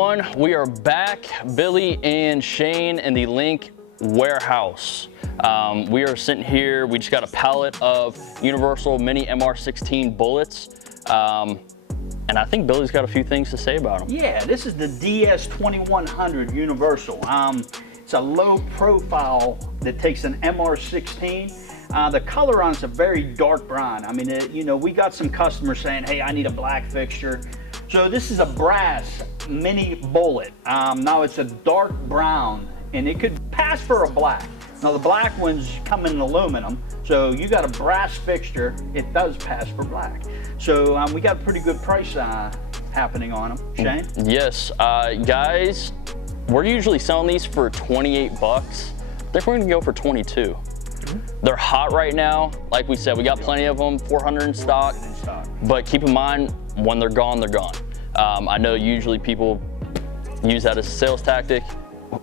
everyone, we are back, Billy and Shane in the Link warehouse. We are sitting here, we just got a pallet of Universal Mini MR16 bullets. And I think Billy's got a few things to say about them. Yeah, this is the DS2100 Universal. It's a low profile that takes an MR16. The color on it's a very dark brown. I mean, you know, we got some customers saying, hey, I need a black fixture. So this is a brass mini bullet. Now it's a dark brown and it could pass for a black. Now the black ones come in aluminum, so you got a brass fixture, it does pass for black. So we got a pretty good price happening on them. Shane? Yes, guys, we're usually selling these for 28 bucks. They're going to go for 22. They're hot right now. Like we said, we got plenty of them, 400 in stock. But keep in mind, when they're gone, they're gone. I know usually people use that as a sales tactic.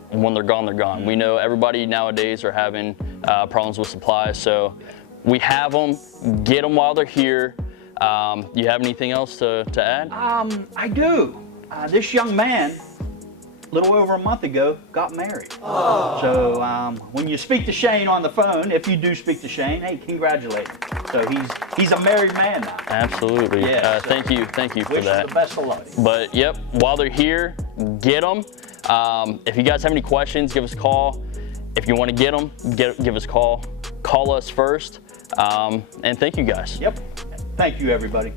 When they're gone, they're gone. We know everybody nowadays are having problems with supply, so we have them. Get them while they're here. You have anything else to add? I do. This young man, a little over a month ago, got married. Oh. So when you speak to Shane on the phone, if you do speak to Shane, hey, congratulate him. So he's a married man now. Absolutely. Yeah, so thank you for that. Wish the best of luck. But yep, while they're here, get them. If you guys have any questions, give us a call. If you want to get them, give us a call. Call us first. And thank you guys. Yep. Thank you, everybody.